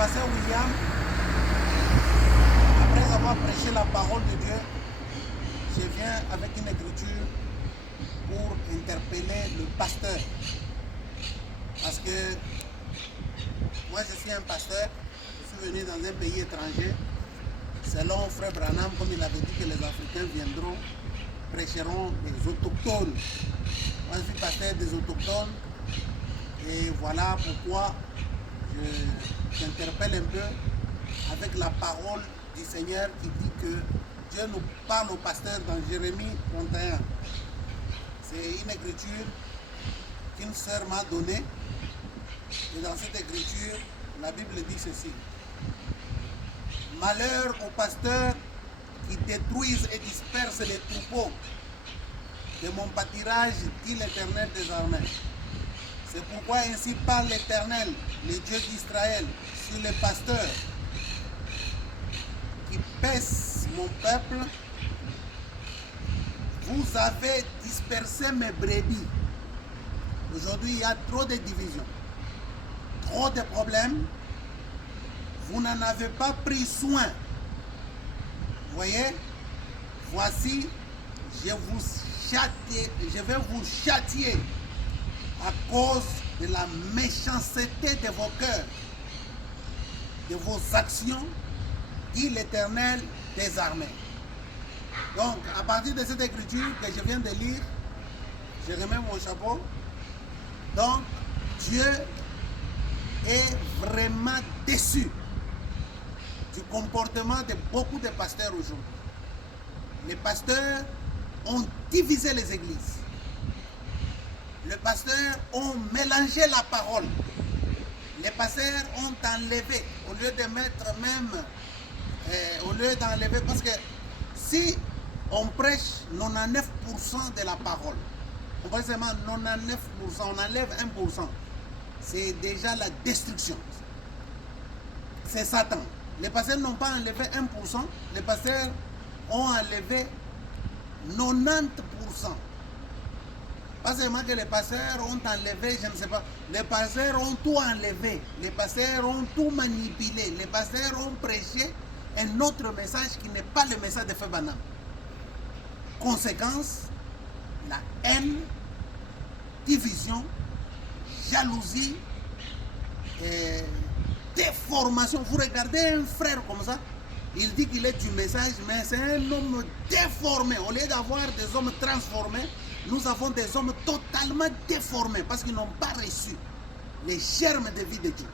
pasteur William, après avoir prêché la parole de Dieu, je viens avec une écriture pour interpeller le pasteur. Parce que moi je suis un pasteur, je suis venu dans un pays étranger. Selon Frère Branham, comme il avait dit que les Africains viendront, prêcheront les autochtones. Moi je suis pasteur des autochtones et voilà pourquoi j'interpelle un peu avec la parole du Seigneur qui dit que Dieu nous parle au pasteur dans Jérémie 31. C'est une écriture qu'une sœur m'a donnée. Et dans cette écriture, la Bible dit ceci. Malheur aux pasteurs qui détruisent et dispersent les troupeaux de mon pâturage, dit l'Éternel des armées. C'est pourquoi ainsi parle l'Éternel, le Dieu d'Israël, sur les pasteurs qui paissent mon peuple. Vous avez dispersé mes brebis. Aujourd'hui, il y a trop de divisions, trop de problèmes. Vous n'en avez pas pris soin. Vous voyez, voici, je vais vous châtier à cause de la méchanceté de vos cœurs, de vos actions, dit l'Éternel des armées. Donc, à partir de cette écriture que je viens de lire, je remets mon chapeau. Donc, Dieu est vraiment déçu du comportement de beaucoup de pasteurs aujourd'hui. Les pasteurs ont divisé les églises. Les pasteurs ont mélangé la parole. Les pasteurs ont enlevé, au lieu de mettre même, au lieu d'enlever, parce que si on prêche 99% de la parole, on prêche seulement 99%, on enlève 1%, c'est déjà la destruction. C'est Satan. Les pasteurs n'ont pas enlevé 1%, les pasteurs ont enlevé 90%. Pas seulement que les pasteurs ont enlevé, je ne sais pas, les pasteurs ont tout enlevé, les pasteurs ont tout manipulé, les pasteurs ont prêché un autre message qui n'est pas le message de Frère Branham. Conséquence, la haine, division, jalousie, déformation. Vous regardez un frère comme ça, il dit qu'il est du message, mais c'est un homme déformé. Au lieu d'avoir des hommes transformés, nous avons des hommes totalement déformés parce qu'ils n'ont pas reçu les germes de vie de Dieu.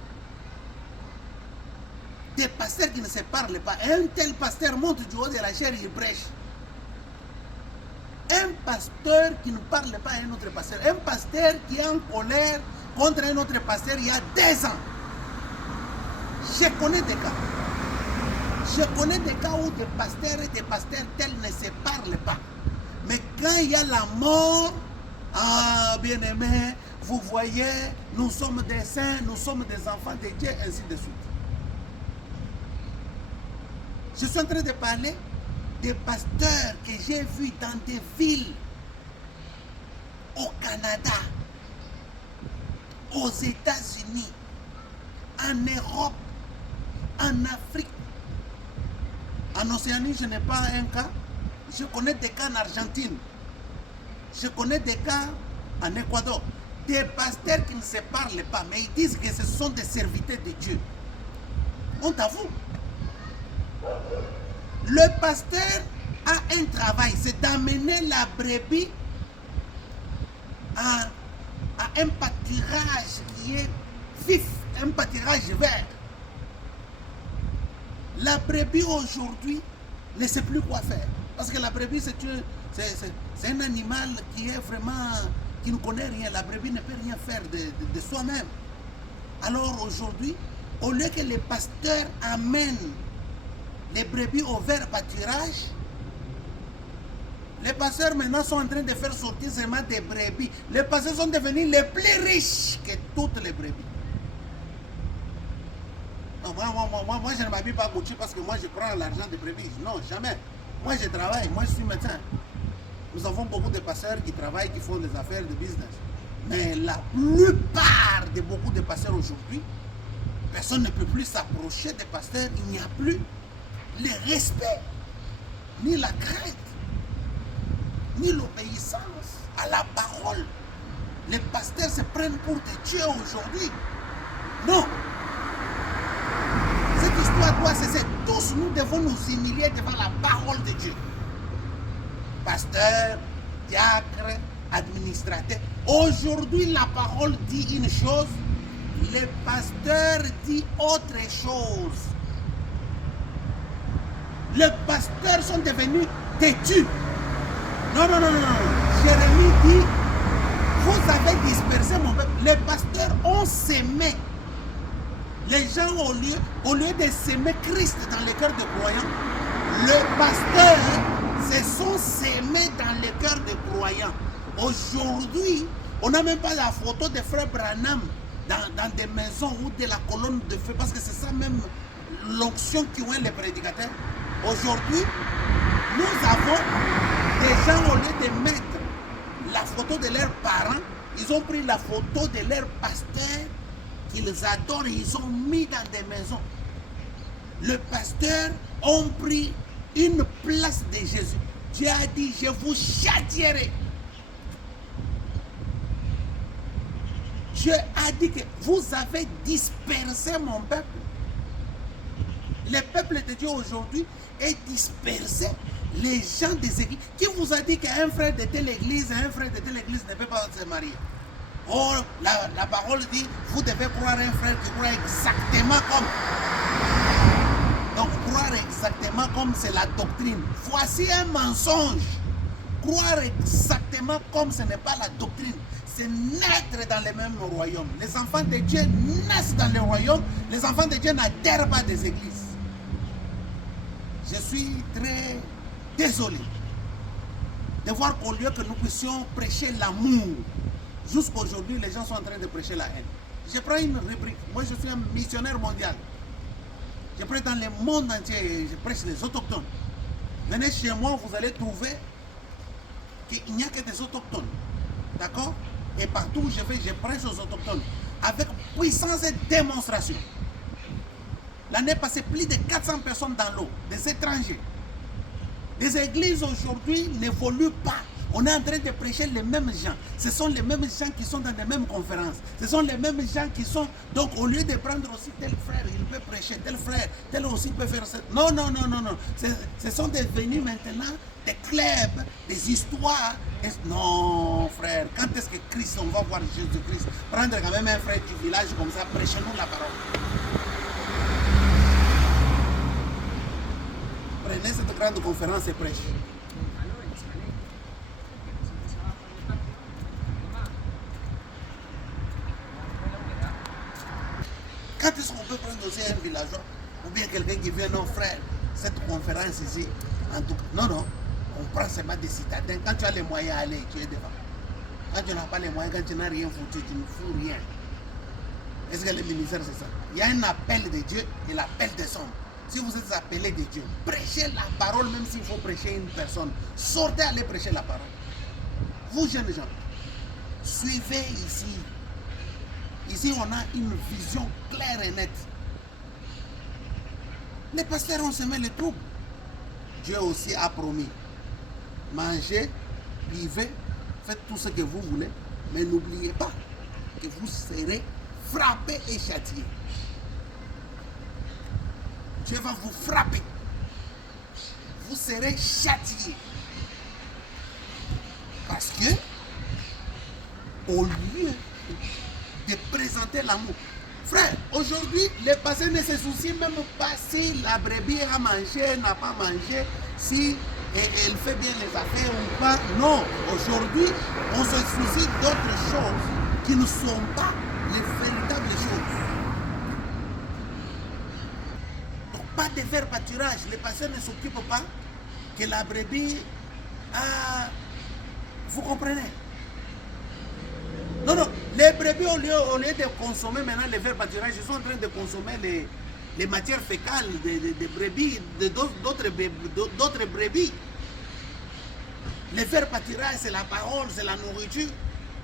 Des pasteurs qui ne se parlent pas. Un tel pasteur monte du haut de la chair, il prêche. Un pasteur qui ne parle pas à un autre pasteur. Un pasteur qui est en colère contre un autre pasteur il y a 2 ans. Je connais des cas. Je connais des cas où des pasteurs et des pasteurs tels ne se parlent pas. Mais quand il y a la mort, ah bien-aimé, vous voyez, nous sommes des saints, nous sommes des enfants de Dieu, ainsi de suite. Je suis en train de parler des pasteurs que j'ai vus dans des villes au Canada, aux États-Unis, en Europe, en Afrique. En Océanie, je n'ai pas un cas. Je connais des cas en Argentine. Je connais des cas en Équateur. Des pasteurs qui ne se parlent pas, mais ils disent que ce sont des serviteurs de Dieu. Honte à vous. Le pasteur a un travail, c'est d'amener la brebis à un pâturage qui est vif, un pâturage vert. La brebis aujourd'hui ne sait plus quoi faire. Parce que la brebis, c'est un animal qui est vraiment, qui ne connaît rien. La brebis ne peut rien faire de soi-même. Alors aujourd'hui, au lieu que les pasteurs amènent les brebis au vert pâturage, les pasteurs maintenant sont en train de faire sortir seulement des brebis. Les pasteurs sont devenus les plus riches que toutes les brebis. Non, moi, je ne m'habille pas Gucci parce que moi, je prends l'argent des brebis. Non, jamais. Moi, je travaille. Moi, je suis médecin. Nous avons beaucoup de pasteurs qui travaillent, qui font des affaires de business. Mais la plupart de beaucoup de pasteurs aujourd'hui personne ne peut plus s'approcher des pasteurs. Il n'y a plus le respect, ni la crainte, ni l'obéissance à la parole. Les pasteurs se prennent pour des dieux aujourd'hui. Non. Cette histoire doit cesser. Tous nous devons nous humilier devant la parole de Dieu. Pasteur, diacre, administrateur. Aujourd'hui, la parole dit une chose, le pasteur dit autre chose. Les pasteurs sont devenus têtus. Non. Jérémie dit, vous avez dispersé mon peuple. Les pasteurs ont sémé. Les gens, au lieu de s'aimer Christ dans les cœurs des croyants, le pasteur se sont sémés dans les cœurs des croyants. Aujourd'hui, on n'a même pas la photo de frère Branham dans des maisons ou de la colonne de feu, parce que c'est ça même l'onction qui ont les prédicateurs. Aujourd'hui, nous avons des gens, au lieu de mettre la photo de leurs parents, ils ont pris la photo de leur pasteur qu'ils adorent et ils ont mis dans des maisons. Le pasteur a pris une place de Jésus. Dieu a dit, je vous châtierai. Dieu a dit que vous avez dispersé mon peuple. Le peuple de Dieu aujourd'hui est dispersé. Les gens des églises. Qui vous a dit qu'un frère de telle église et un frère de telle église ne peut pas se marier? Oh, la parole dit, vous devez croire un frère qui croit exactement comme. Donc, croire exactement comme c'est la doctrine. Voici un mensonge. Croire exactement comme ce n'est pas la doctrine. C'est naître dans le même royaume. Les enfants de Dieu naissent dans le royaume. Les enfants de Dieu n'adhèrent pas des églises. Je suis très désolé de voir qu'au lieu que nous puissions prêcher l'amour, jusqu'aujourd'hui, les gens sont en train de prêcher la haine. Je prends une rubrique. Moi, je suis un missionnaire mondial. Je prêche dans le monde entier. Je prêche les autochtones. Venez chez moi, vous allez trouver qu'il n'y a que des autochtones. D'accord? Et partout où je vais, je prêche aux autochtones. Avec puissance et démonstration. L'année passée, plus de 400 personnes dans l'eau, des étrangers. Les églises aujourd'hui n'évoluent pas. On est en train de prêcher les mêmes gens. Ce sont les mêmes gens qui sont dans les mêmes conférences. Ce sont les mêmes gens qui sont... Donc, au lieu de prendre aussi tel frère, il peut prêcher, tel frère, tel aussi peut faire ça. Non. Ce sont devenus maintenant des clubs, des histoires. Non, frère. Quand est-ce que Christ, on va voir Jésus-Christ? Prendre quand même un frère du village comme ça, prêchez-nous la parole. Prenez cette grande conférence et prêchez. Quand est-ce qu'on peut prendre aussi un villageois ou bien quelqu'un qui vient, non frère, cette conférence ici, en tout cas, non, on prend seulement des citadins. Quand tu as les moyens, allez, tu es devant. Quand tu n'as pas les moyens, quand tu n'as rien foutu, tu ne fous rien. Est-ce que le ministère c'est ça? Il y a un appel de Dieu et l'appel des hommes. Si vous êtes appelés de Dieu, prêchez la parole, même s'il faut prêcher une personne. Sortez, allez prêcher la parole. Vous jeunes gens, suivez ici. Ici, on a une vision claire et nette. Les pasteurs ont semé le trouble. Dieu aussi a promis. Mangez, buvez, faites tout ce que vous voulez, mais n'oubliez pas que vous serez frappés et châtiés. Dieu va vous frapper. Vous serez châtiés. Parce que, au lieu de présenter l'amour. Frère, aujourd'hui, les pasteurs ne se soucient même pas si la brebis a mangé, n'a pas mangé, si elle fait bien les affaires ou pas. Non, aujourd'hui, on se soucie d'autres choses qui ne sont pas les véritables choses. Donc, pas de faire pâturage. Les pasteurs ne s'occupent pas que la brebis a... Vous comprenez? Non, les brebis, au lieu de consommer maintenant les verts pâturages, ils sont en train de consommer les matières fécales des brebis, d'autres brebis. Les verts pâturages, c'est la parole, c'est la nourriture.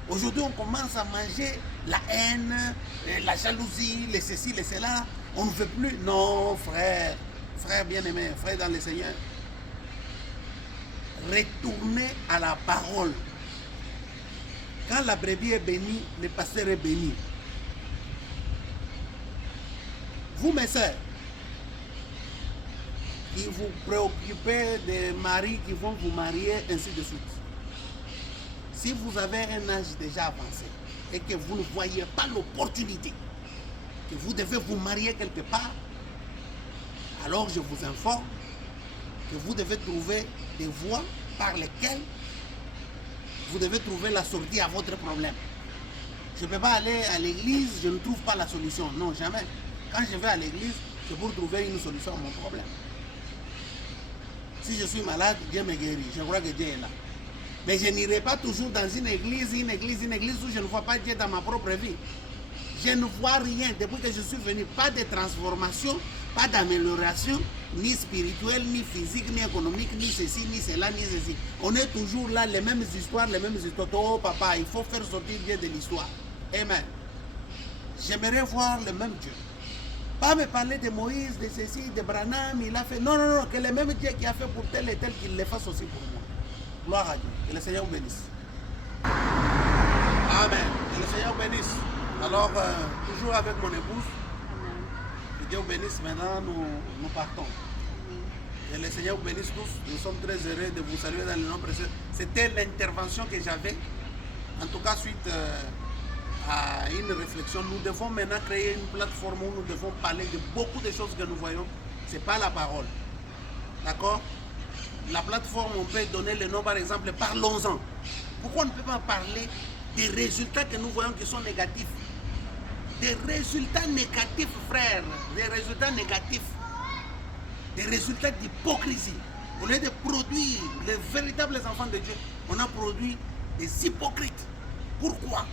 Aujourd'hui, on commence à manger la haine, la jalousie, les ceci, les cela. On ne veut plus. Non, frère, frère bien-aimé, frère dans le Seigneur. Retournez à la parole. Quand la brebis est bénie, le pasteur est béni. Vous, mes soeurs, qui vous préoccupez des maris qui vont vous marier, ainsi de suite. Si vous avez un âge déjà avancé et que vous ne voyez pas l'opportunité que vous devez vous marier quelque part, alors je vous informe que vous devez trouver des voies par lesquelles vous devez trouver la sortie à votre problème. Je ne peux pas aller à l'église, je ne trouve pas la solution. Non, jamais. Quand je vais à l'église, c'est pour trouver une solution à mon problème. Si je suis malade, Dieu me guérit. Je crois que Dieu est là. Mais je n'irai pas toujours dans une église où je ne vois pas Dieu dans ma propre vie. Je ne vois rien depuis que je suis venu. Pas de transformation, pas d'amélioration, ni spirituelle, ni physique, ni économique, ni ceci, ni cela, ni ceci. On est toujours là, les mêmes histoires, les mêmes histoires. Oh papa, il faut faire sortir Dieu de l'histoire. Amen. J'aimerais voir le même Dieu. Pas me parler de Moïse, de ceci, de Branham, il a fait. Non, non, non, que le même Dieu qui a fait pour tel et tel, qu'il le fasse aussi pour moi. Gloire à Dieu. Que le Seigneur vous bénisse. Amen. Que le Seigneur vous bénisse. Alors, toujours avec mon épouse. Que Dieu vous bénisse. Maintenant, nous partons. Que le Seigneur vous bénisse tous. Nous sommes très heureux de vous saluer dans le nom précieux. C'était l'intervention que j'avais. En tout cas, suite à une réflexion, nous devons maintenant créer une plateforme où nous devons parler de beaucoup de choses que nous voyons. Ce n'est pas la parole. D'accord? La plateforme, on peut donner le nom, par exemple, parlons-en. Pourquoi on ne peut pas parler des résultats que nous voyons qui sont négatifs? Des résultats négatifs, frères. Des résultats négatifs. Des résultats d'hypocrisie. Au lieu de produire les véritables enfants de Dieu, on a produit des hypocrites. Pourquoi?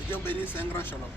Que Dieu bénisse, un grand shalom.